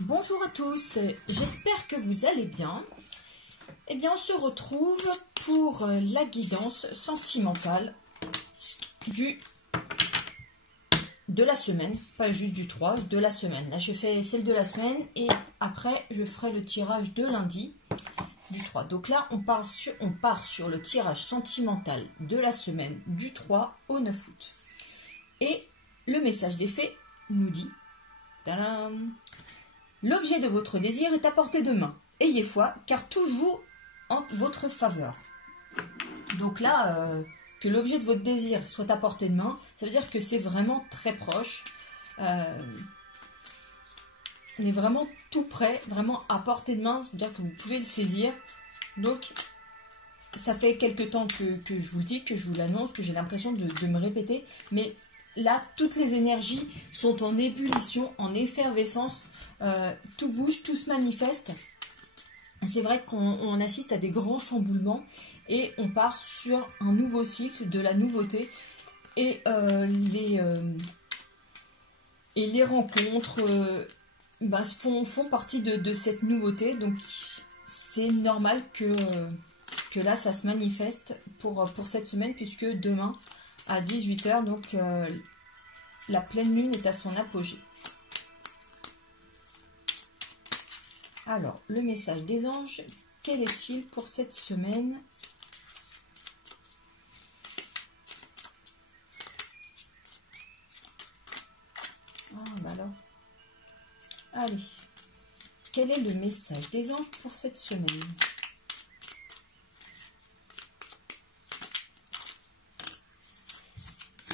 Bonjour à tous, j'espère que vous allez bien. Eh bien, on se retrouve pour la guidance sentimentale de la semaine, pas juste du 3, de la semaine. Là, je fais celle de la semaine et après, je ferai le tirage de lundi du 3. Donc là, on part sur le tirage sentimental de la semaine du 3 au 9 août. Et le message des fées nous dit... Tadam ! L'objet de votre désir est à portée de main. Ayez foi, car tout joue en votre faveur. Donc là, que l'objet de votre désir soit à portée de main, ça veut dire que c'est vraiment très proche. On est vraiment tout près, vraiment à portée de main, c'est-à-dire que vous pouvez le saisir. Donc, ça fait quelques temps que je vous le dis, que je vous l'annonce, que j'ai l'impression de me répéter, mais là, toutes les énergies sont en ébullition, en effervescence. Tout bouge, tout se manifeste. C'est vrai qu'on assiste à des grands chamboulements et on part sur un nouveau cycle, de la nouveauté. Et les rencontres font partie de cette nouveauté. Donc, c'est normal que là, ça se manifeste pour cette semaine, puisque demain, à 18 h, donc la pleine lune est à son apogée. Alors, le message des anges, quel est-il pour cette semaine? Alors, allez, quel est le message des anges pour cette semaine?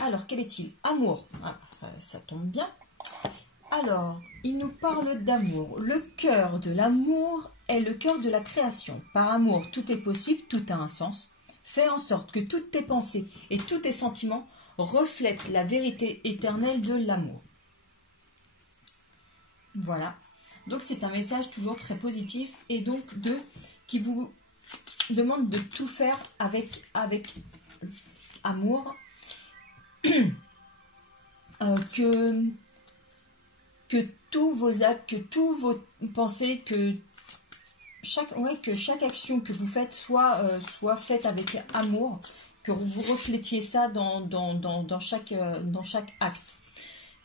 Alors, quel est-il? Amour. Ah, ça tombe bien. Alors, il nous parle d'amour. Le cœur de l'amour est le cœur de la création. Par amour, tout est possible, tout a un sens. Fais en sorte que toutes tes pensées et tous tes sentiments reflètent la vérité éternelle de l'amour. Voilà. Donc, c'est un message toujours très positif et donc qui vous demande de tout faire avec amour. Que tous vos actes, que tous vos pensées, que chaque action que vous faites soit faite avec amour, que vous reflétiez ça dans chaque acte.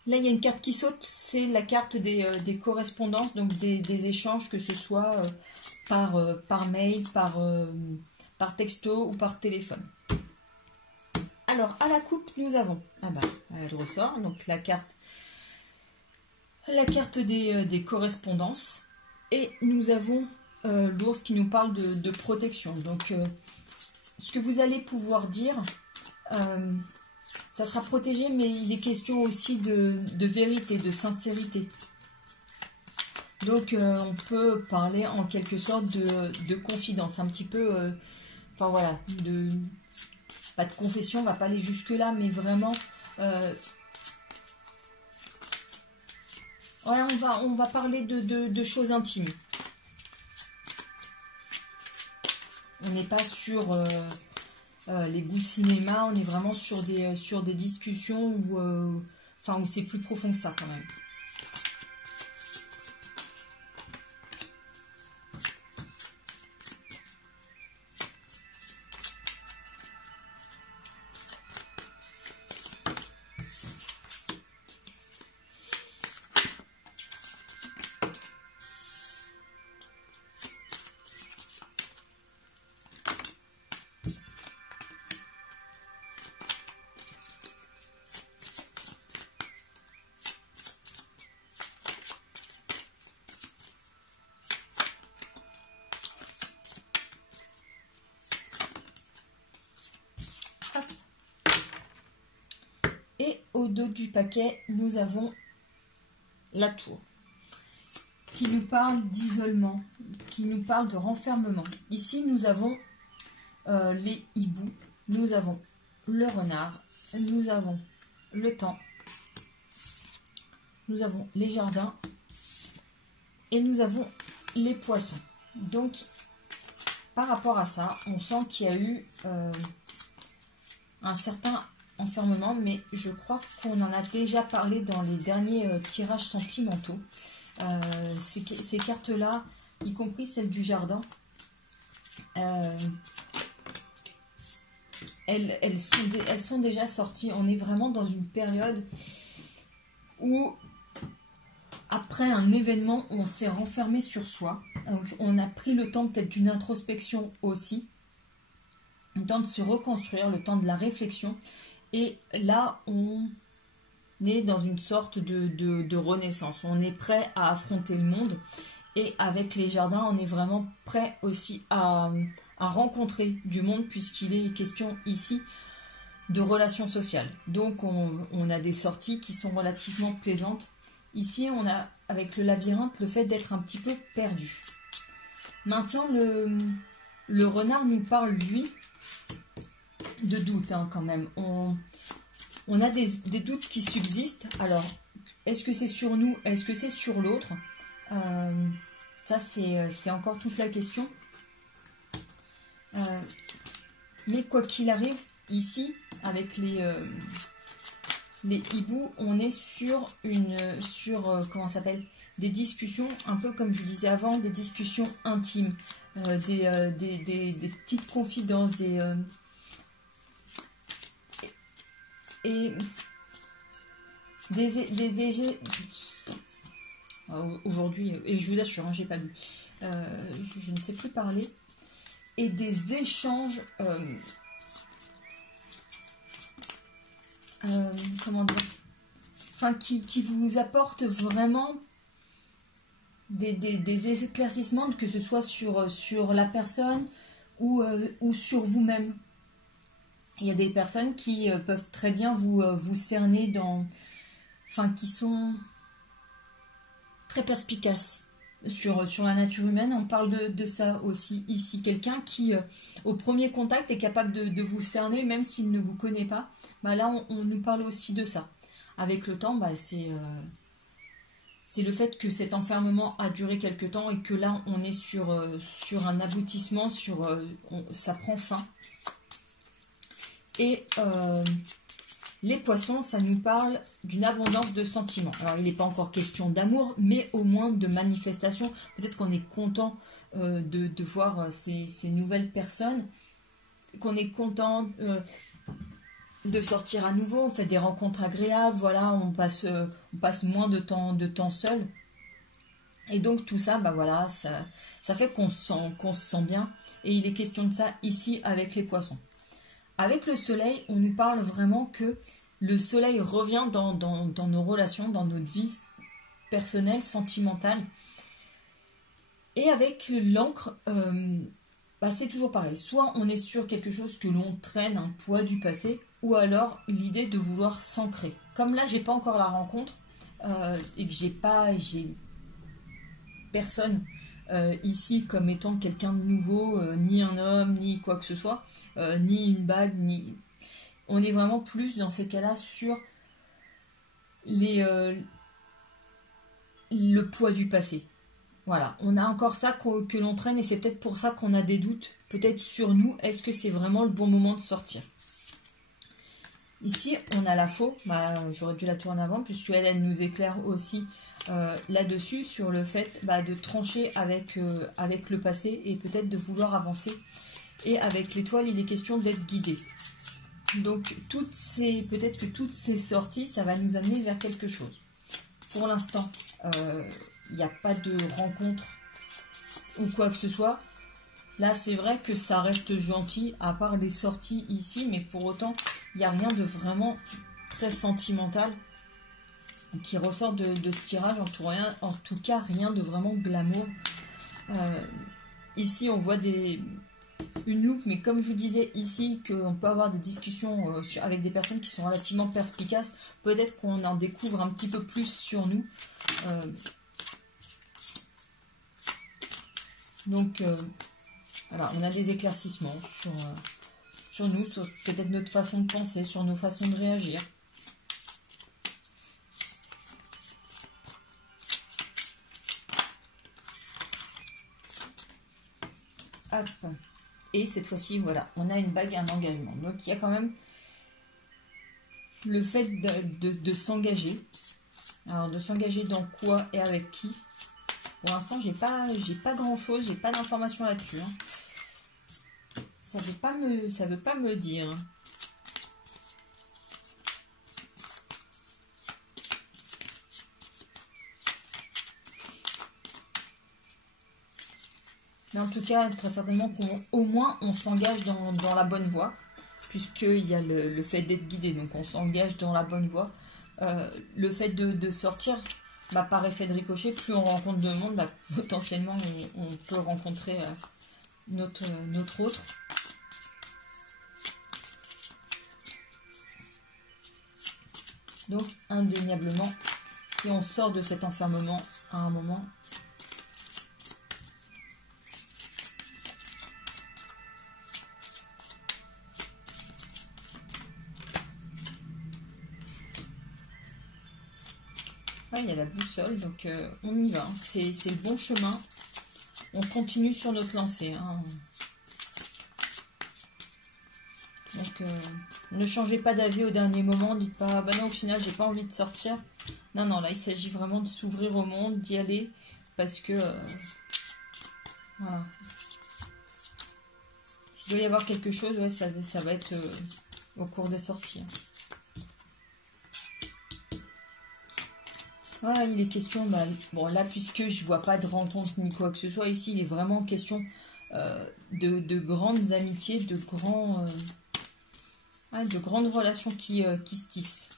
Là, il y a une carte qui saute, c'est la carte des correspondances, donc des échanges, que ce soit par mail, par texto ou par téléphone. Alors, à la coupe, nous avons, elle ressort, donc la carte des correspondances, et nous avons l'ours qui nous parle de protection. Donc, ce que vous allez pouvoir dire, ça sera protégé, mais il est question aussi de vérité, de sincérité. Donc, on peut parler en quelque sorte de confidence, un petit peu, pas de confession, on va pas aller jusque-là, mais vraiment... on va parler de choses intimes. On n'est pas sur les goûts cinéma, on est vraiment sur des discussions où c'est plus profond que ça quand même. Et au dos du paquet, nous avons la tour, qui nous parle d'isolement, qui nous parle de renfermement. Ici, nous avons les hiboux, nous avons le renard, nous avons le temps, nous avons les jardins et nous avons les poissons. Donc, par rapport à ça, on sent qu'il y a eu un certain enfermement, mais je crois qu'on en a déjà parlé dans les derniers tirages sentimentaux. Ces cartes-là, y compris celle du jardin, elles sont déjà sorties. On est vraiment dans une période où, après un événement, on s'est renfermé sur soi. On a pris le temps peut-être d'une introspection aussi, le temps de se reconstruire, le temps de la réflexion. Et là, on est dans une sorte de renaissance. On est prêt à affronter le monde. Et avec les jardins, on est vraiment prêt aussi à rencontrer du monde, puisqu'il est question ici de relations sociales. Donc on a des sorties qui sont relativement plaisantes. Ici, on a, avec le labyrinthe, le fait d'être un petit peu perdu. Maintenant, le renard nous parle, lui, de doute, hein, quand même. On a des doutes qui subsistent. Alors, est-ce que c'est sur nous? Est-ce que c'est sur l'autre? Ça, c'est encore toute la question. Mais quoi qu'il arrive, ici, avec les hiboux, on est sur comment ça s'appelle, des discussions, un peu comme je disais avant, des discussions intimes, des petites confidences, aujourd'hui, et je vous assure, hein, j'ai pas lu, je ne sais plus parler, et des échanges, comment dire, enfin qui vous apportent vraiment des éclaircissements, que ce soit sur la personne ou sur vous-même. Il y a des personnes qui peuvent très bien vous cerner qui sont très perspicaces sur la nature humaine. On parle de ça aussi ici. Quelqu'un qui, au premier contact, est capable de vous cerner, même s'il ne vous connaît pas. Bah là, on nous parle aussi de ça. Avec le temps, c'est le fait que cet enfermement a duré quelque temps et que là, on est sur un aboutissement, ça prend fin. Et les poissons, ça nous parle d'une abondance de sentiments. Alors, il n'est pas encore question d'amour, mais au moins de manifestation. Peut-être qu'on est content de voir ces nouvelles personnes, qu'on est content de sortir à nouveau, on fait des rencontres agréables, voilà, on passe moins de temps seul. Et donc tout ça, ça fait qu'on se sent bien. Et il est question de ça ici avec les poissons. Avec le soleil, on nous parle vraiment que le soleil revient dans nos relations, dans notre vie personnelle, sentimentale. Et avec l'encre, c'est toujours pareil. Soit on est sur quelque chose que l'on traîne, un poids du passé, ou alors l'idée de vouloir s'ancrer. Comme là, j'ai pas encore la rencontre et que j'ai personne ici comme étant quelqu'un de nouveau, ni un homme, ni quoi que ce soit, ni une bague, ni. On est vraiment plus dans ces cas-là sur le poids du passé. Voilà, on a encore ça que l'on traîne et c'est peut-être pour ça qu'on a des doutes, peut-être sur nous. Est-ce que c'est vraiment le bon moment de sortir? Ici, on a la faux. J'aurais dû la tourner avant puisqu'elle nous éclaire aussi là-dessus sur le fait de trancher avec le passé et peut-être de vouloir avancer. Et avec l'étoile, il est question d'être guidé. Donc, peut-être que toutes ces sorties, ça va nous amener vers quelque chose. Pour l'instant, il n'y a pas de rencontre ou quoi que ce soit. Là, c'est vrai que ça reste gentil, à part les sorties ici, mais pour autant, il n'y a rien de vraiment très sentimental qui ressort de ce tirage. En tout cas, rien de vraiment glamour. Ici, on voit une loupe, mais comme je vous disais ici, qu'on peut avoir des discussions avec des personnes qui sont relativement perspicaces. Peut-être qu'on en découvre un petit peu plus sur nous. Donc, voilà, on a des éclaircissements sur nous, sur peut-être notre façon de penser, sur nos façons de réagir. Hop. Et cette fois-ci, voilà, on a une bague et un engagement. Donc, il y a quand même le fait de s'engager. Alors, de s'engager dans quoi et avec qui? Pour l'instant, j'ai pas grand chose, j'ai pas d'informations là-dessus. Hein. Ça veut pas me dire. Mais en tout cas, très certainement qu'au moins on s'engage dans la bonne voie, puisqu'il y a le fait d'être guidé, donc on s'engage dans la bonne voie. Le fait de sortir, bah, par effet de ricochet, plus on rencontre de monde, bah, potentiellement on peut rencontrer notre autre. Donc indéniablement, si on sort de cet enfermement à un moment, ouais, il y a la boussole, donc on y va. C'est le bon chemin. On continue sur notre lancée. Hein. Donc, ne changez pas d'avis au dernier moment. Dites pas, bah non, au final, j'ai pas envie de sortir. Non, non, là, il s'agit vraiment de s'ouvrir au monde, d'y aller. Parce que, voilà. S'il doit y avoir quelque chose, ouais, ça va être au cours des sorties. Voilà, il est question, bah, bon là puisque je vois pas de rencontre ni quoi que ce soit ici, il est vraiment question de grandes amitiés, de grandes relations qui se tissent.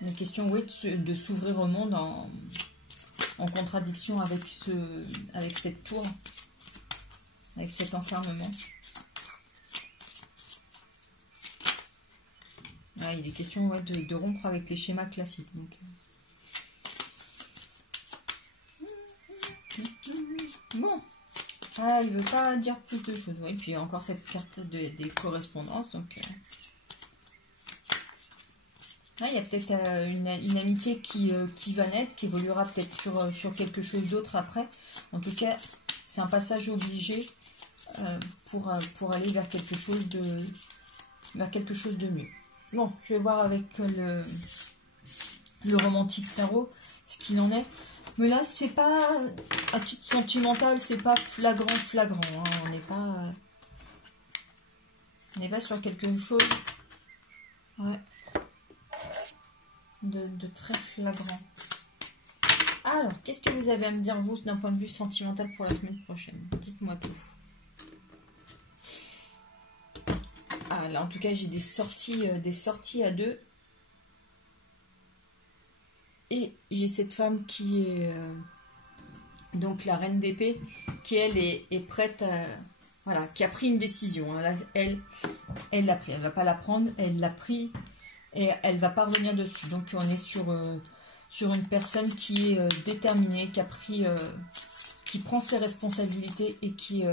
Une question, oui, de s'ouvrir au monde en contradiction avec cette tour, avec cet enfermement. Ouais, il est question, ouais, de rompre avec les schémas classiques. Donc. Bon. Ah, il veut pas dire plus de choses. Oui, puis encore cette carte des correspondances. Donc, ah, il y a peut-être une amitié qui va naître, qui évoluera peut-être sur quelque chose d'autre après. En tout cas, c'est un passage obligé pour aller vers quelque chose de mieux. Bon, je vais voir avec le romantique tarot ce qu'il en est. Mais là, c'est pas, à titre sentimental, c'est pas flagrant. Hein. On n'est pas sur quelque chose, ouais, de très flagrant. Alors, qu'est-ce que vous avez à me dire, vous, d'un point de vue sentimental pour la semaine prochaine? Dites-moi tout. Ah, là, en tout cas, j'ai des sorties à deux. Et j'ai cette femme qui est donc la reine d'épée, qui elle est prête à, voilà, qui a pris une décision. Hein. Elle l'a pris, elle va pas la prendre, elle l'a pris et elle va pas revenir dessus. Donc on est sur une personne qui est déterminée, qui prend ses responsabilités et qui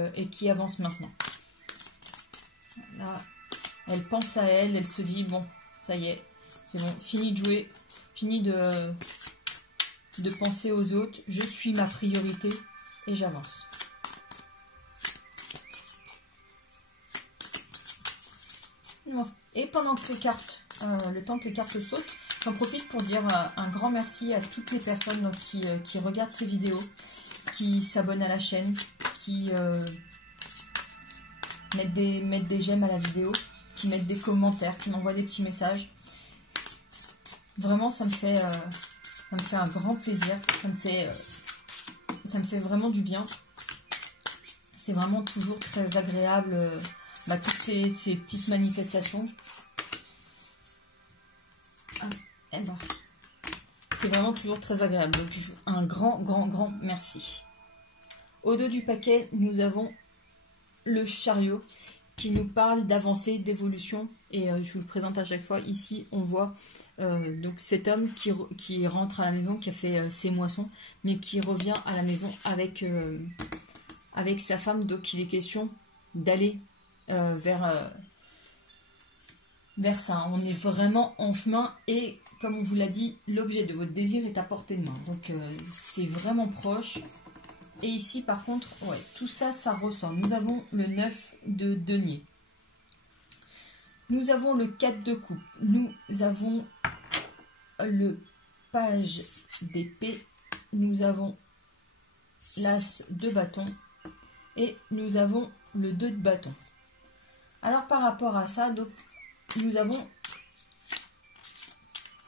avance maintenant. Là, elle pense à elle, elle se dit bon, ça y est, c'est bon, fini de jouer. Fini de penser aux autres, je suis ma priorité et j'avance. Bon. Et pendant que le temps que les cartes sautent, j'en profite pour dire un grand merci à toutes les personnes donc, qui regardent ces vidéos, qui s'abonnent à la chaîne, qui mettent des j'aime à la vidéo, qui mettent des commentaires, qui m'envoient des petits messages. Vraiment, ça me fait un grand plaisir. Ça me fait vraiment du bien. C'est vraiment toujours très agréable, toutes ces petites manifestations. Ah, c'est vraiment toujours très agréable. Donc, un grand merci. Au dos du paquet, nous avons le chariot qui nous parle d'avancée, d'évolution. Et je vous le présente à chaque fois. Ici, on voit donc cet homme qui rentre à la maison, qui a fait ses moissons, mais qui revient à la maison avec sa femme. Donc il est question d'aller vers ça. On est vraiment en chemin et comme on vous l'a dit, l'objet de votre désir est à portée de main. Donc c'est vraiment proche. Et ici par contre, ouais, tout ça, ça ressort. Nous avons le 9 de denier. Nous avons le 4 de coupe. Nous avons le page d'épée, nous avons l'as de bâton et nous avons le 2 de bâton. Alors par rapport à ça, donc nous avons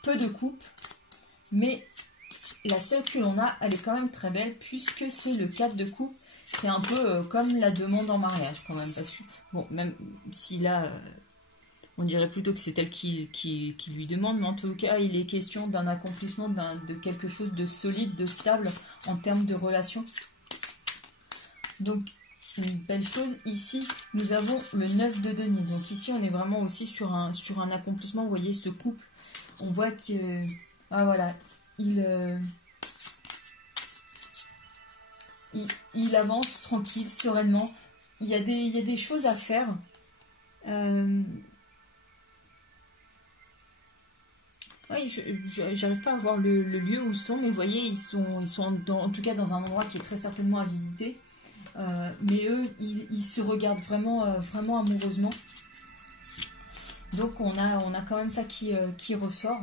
peu de coupes, mais la seule que l'on a, elle est quand même très belle puisque c'est le 4 de coupe. C'est un peu comme la demande en mariage quand même. Parce que, bon, même si là, on dirait plutôt que c'est elle qui lui demande, mais en tout cas, il est question d'un accomplissement, de quelque chose de solide, de stable en termes de relation. Donc, une belle chose. Ici, nous avons le 9 de denier. Donc ici, on est vraiment aussi sur un accomplissement. Vous voyez ce couple. On voit que... Ah voilà. Il avance tranquille, sereinement. Il y a des choses à faire. Oui, j'arrive pas à voir le lieu où ils sont, mais vous voyez, ils sont en tout cas dans un endroit qui est très certainement à visiter. Mais eux, ils se regardent vraiment, vraiment amoureusement. Donc on a quand même ça qui ressort.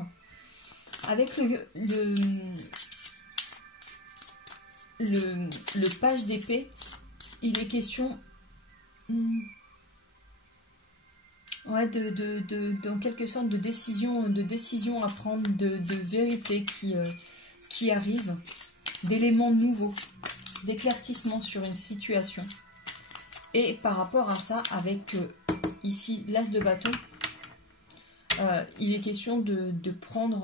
Avec le page d'épée, il est question en quelque sorte de décision à prendre, de vérité qui arrive, d'éléments nouveaux, d'éclaircissement sur une situation. Et par rapport à ça, avec ici l'as de bâton, il est question de prendre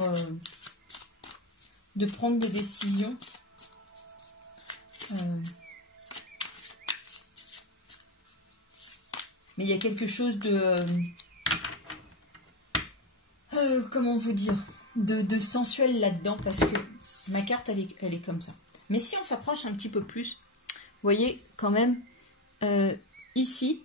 des décisions. Mais il y a quelque chose de... comment vous dire, de sensuel là-dedans, parce que ma carte, elle est comme ça. Mais si on s'approche un petit peu plus, vous voyez quand même, ici,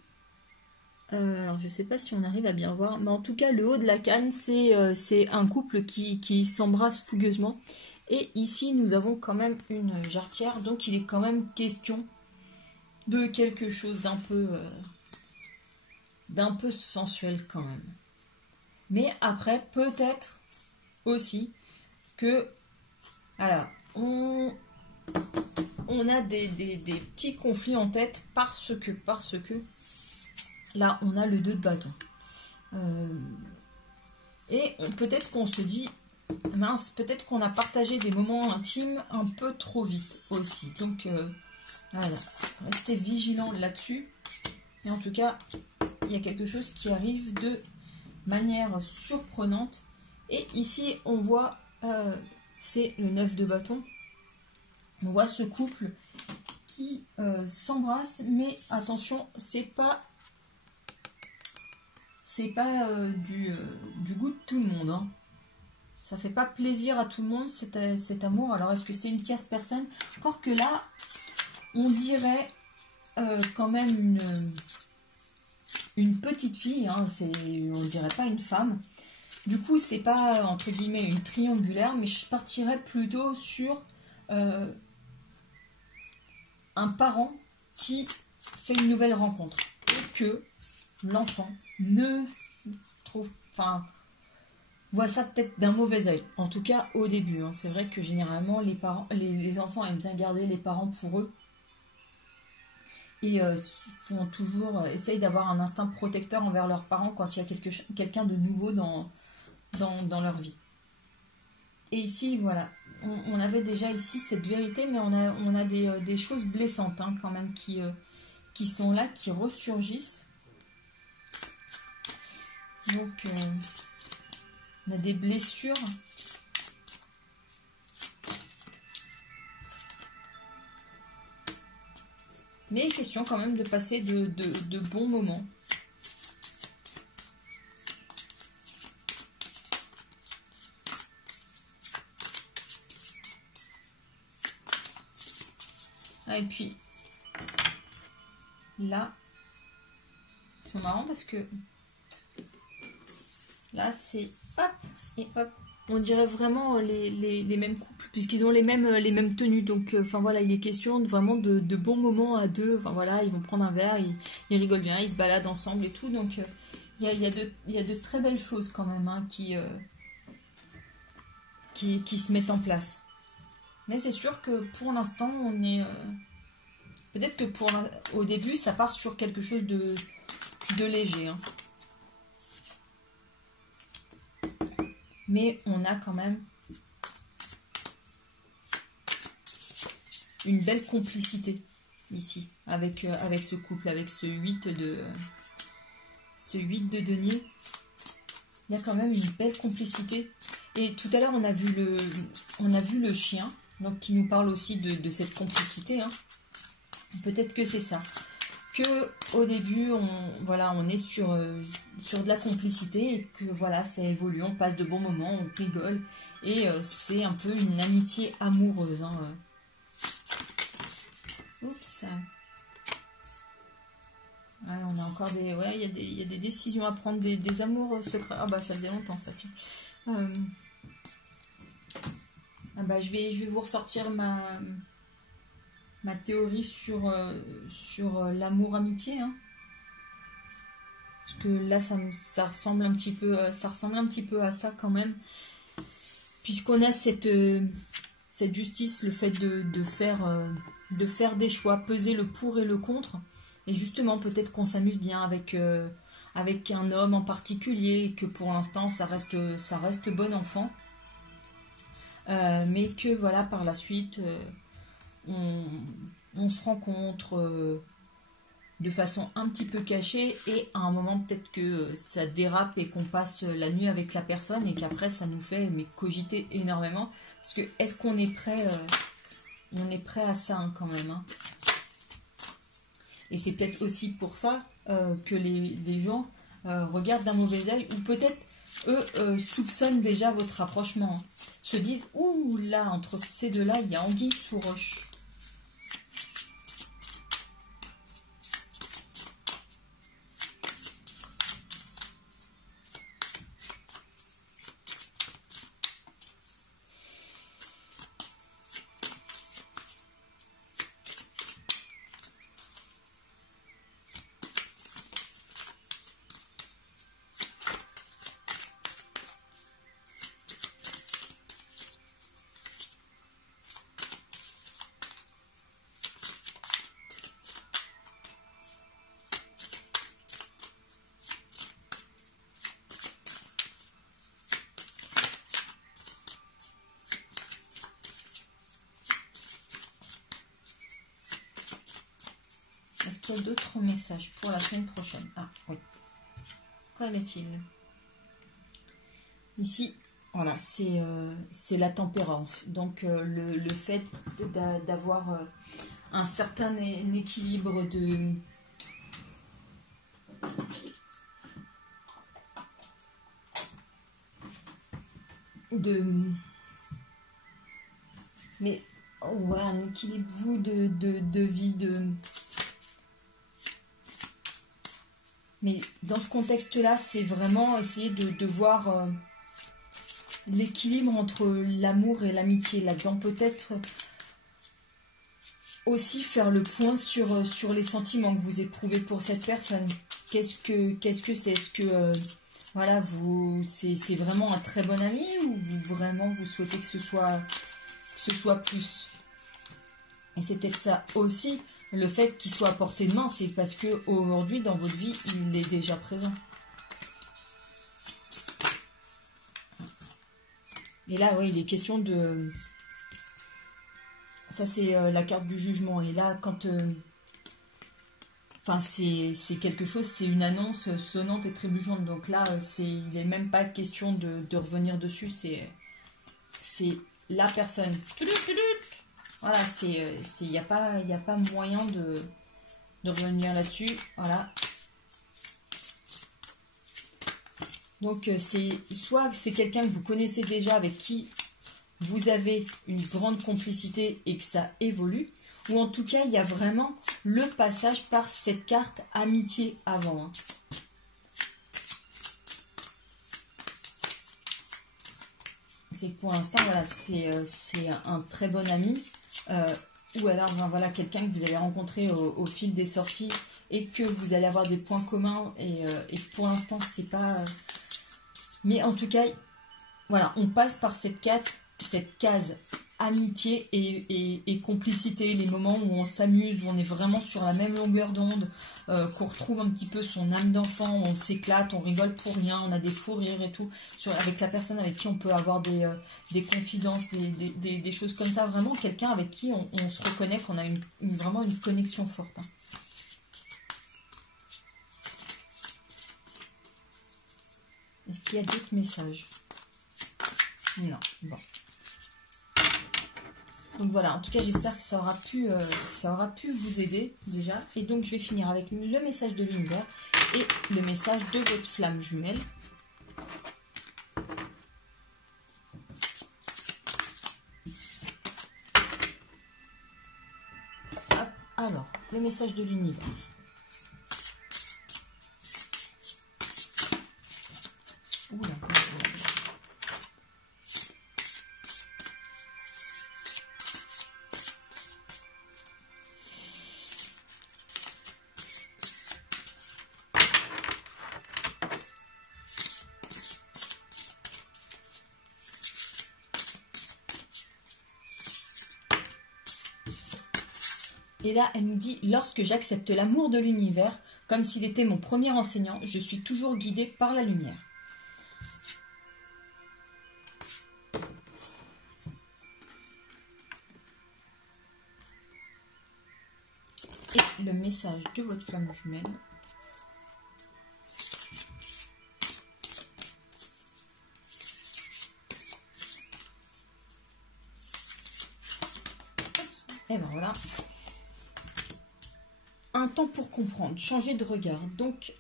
alors je ne sais pas si on arrive à bien voir, mais en tout cas, le haut de la canne, c'est un couple qui s'embrasse fougueusement. Et ici, nous avons quand même une jarretière, donc il est quand même question de quelque chose d'un peu sensuel quand même. Mais après, peut-être aussi que, alors, on a des petits conflits en tête parce que là, on a le 2 de bâton. Et peut-être qu'on se dit, mince, peut-être qu'on a partagé des moments intimes un peu trop vite aussi. Donc, voilà, restez vigilants là-dessus. Et en tout cas, il y a quelque chose qui arrive de manière surprenante. Et ici, on voit, c'est le 9 de bâton. On voit ce couple qui s'embrasse, mais attention, c'est pas du goût de tout le monde. Hein. Ça fait pas plaisir à tout le monde cet amour. Alors, est-ce que c'est une tierce personne? Encore que là, on dirait quand même une petite fille, hein, on dirait pas une femme. Du coup, c'est pas entre guillemets une triangulaire, mais je partirais plutôt sur un parent qui fait une nouvelle rencontre et que l'enfant ne voit ça peut-être d'un mauvais œil. En tout cas, au début. Hein. C'est vrai que généralement, les enfants aiment bien garder les parents pour eux. Et font toujours essayent d'avoir un instinct protecteur envers leurs parents quand il y a quelqu'un de nouveau dans leur vie. Et ici, voilà, on avait déjà ici cette vérité, mais on a des choses blessantes hein, quand même qui sont là, qui ressurgissent. Donc, on a des blessures. Mais question quand même de passer de bons moments. Ah, et puis, là, ils sont marrants parce que là, c'est hop et hop. On dirait vraiment les mêmes couples, puisqu'ils ont les mêmes tenues. Donc, enfin voilà, il est question vraiment de bons moments à deux. Enfin voilà, ils vont prendre un verre, ils rigolent bien, ils se baladent ensemble et tout. Donc, il y a de très belles choses quand même hein, qui se mettent en place. Mais c'est sûr que pour l'instant, on est... peut-être que au début, ça part sur quelque chose de léger. Hein. Mais on a quand même une belle complicité ici, avec ce couple, avec ce 8 de denier. Il y a quand même une belle complicité. Et tout à l'heure, on a vu le chien, donc qui nous parle aussi de cette complicité. Hein. Peut-être que c'est ça. Que au début, on est sur de la complicité et que voilà, ça évolue, on passe de bons moments, on rigole. Et c'est un peu une amitié amoureuse. Hein. Oups. Ouais, on a encore des... Ouais, il y a des décisions à prendre, des amours secrets. Ah bah ça faisait longtemps ça, tiens. Ah bah je vais vous ressortir ma théorie sur l'amour-amitié. Hein. Parce que là, ça ressemble un petit peu à ça quand même. Puisqu'on a cette justice, le fait de faire des choix, peser le pour et le contre. Et justement, peut-être qu'on s'amuse bien avec un homme en particulier, et que pour l'instant, ça reste bon enfant. Mais que voilà, par la suite, on se rencontre de façon un petit peu cachée, et à un moment, peut-être que ça dérape et qu'on passe la nuit avec la personne, et qu'après, ça nous fait cogiter énormément. Parce que, est-ce qu'on est prêt on est prêt à ça hein, quand même. Hein. Et c'est peut-être aussi pour ça que les gens regardent d'un mauvais œil, ou peut-être eux soupçonnent déjà votre rapprochement. Hein. Se disent, ouh là, entre ces deux-là, il y a anguille sous roche. Est-ce qu'il y a d'autres messages pour la semaine prochaine? Ah, oui. Qu'en est-il? Ici, voilà, c'est la tempérance. Donc, le fait d'avoir un certain équilibre mais, ouais, un équilibre, vous, de vie, Mais dans ce contexte-là, c'est vraiment essayer de voir l'équilibre entre l'amour et l'amitié. Là-dedans, peut-être aussi faire le point sur les sentiments que vous éprouvez pour cette personne. Qu'est-ce que c'est? Est-ce que voilà, c'est vraiment un très bon ami, ou vous souhaitez que ce soit plus? Et c'est peut-être ça aussi. Le fait qu'il soit à portée de main, c'est parce que aujourd'hui, dans votre vie, il est déjà présent. Et là, oui, il est question de... Ça, c'est la carte du jugement. Et là, quand... Enfin, c'est quelque chose, c'est une annonce sonnante et trébuchante. Donc là, il n'est même pas question de revenir dessus. C'est la personne. Voilà, il n'y a pas moyen de revenir là-dessus. Voilà. Donc, soit c'est quelqu'un que vous connaissez déjà, avec qui vous avez une grande complicité et que ça évolue, ou en tout cas, il y a vraiment le passage par cette carte amitié avant. Hein. C'est que pour l'instant, voilà, c'est un très bon ami. Ou alors ben, voilà, quelqu'un que vous allez rencontrer au fil des sorties, et que vous allez avoir des points communs, et pour l'instant c'est pas mais en tout cas voilà, on passe par cette carte cette case amitié et complicité, les moments où on s'amuse, où on est vraiment sur la même longueur d'onde, qu'on retrouve un petit peu son âme d'enfant, où on s'éclate, on rigole pour rien, on a des fous rires et tout, avec la personne avec qui on peut avoir des confidences, des choses comme ça, vraiment quelqu'un avec qui on se reconnaît, qu'on a vraiment une connexion forte. Hein. Est-ce qu'il y a d'autres messages? Non, bon. Donc voilà, en tout cas, j'espère que ça aura pu vous aider déjà. Et donc, je vais finir avec le message de l'univers et le message de votre flamme jumelle. Hop, alors, le message de l'univers. Oula, oula. Et là, elle nous dit, lorsque j'accepte l'amour de l'univers, comme s'il était mon premier enseignant, je suis toujours guidée par la lumière. Et le message de votre flamme jumelle. Et ben voilà. Un temps pour comprendre, changer de regard. Donc,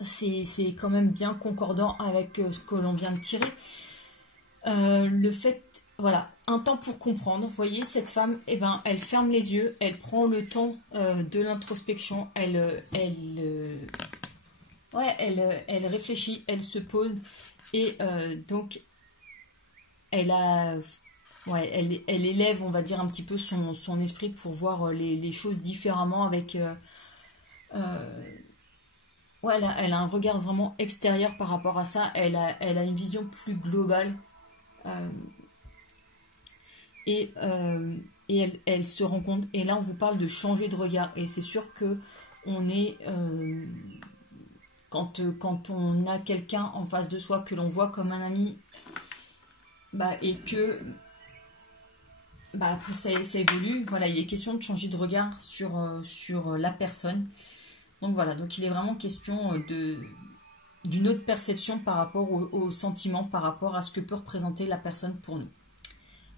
c'est quand même bien concordant avec ce que l'on vient de tirer. Le fait, voilà, un temps pour comprendre. Vous voyez, cette femme, eh ben, elle ferme les yeux, elle prend le temps de l'introspection, elle réfléchit, elle se pose et donc elle a... Ouais, elle élève, on va dire, un petit peu son esprit pour voir les choses différemment avec... ouais, elle a un regard vraiment extérieur par rapport à ça. Elle a une vision plus globale. Et elle se rend compte. Et là, on vous parle de changer de regard. Et c'est sûr que on est... quand on a quelqu'un en face de soi que l'on voit comme un ami, bah, et que... Bah après ça évolue, voilà, il est question de changer de regard sur la personne. Donc voilà, donc il est vraiment question d'une autre perception par rapport aux sentiments, par rapport à ce que peut représenter la personne pour nous.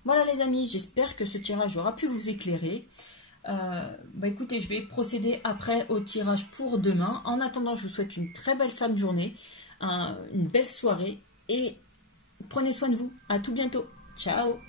Voilà les amis, j'espère que ce tirage aura pu vous éclairer. Bah écoutez, je vais procéder après au tirage pour demain. En attendant, je vous souhaite une très belle fin de journée, une belle soirée et prenez soin de vous. À tout bientôt. Ciao.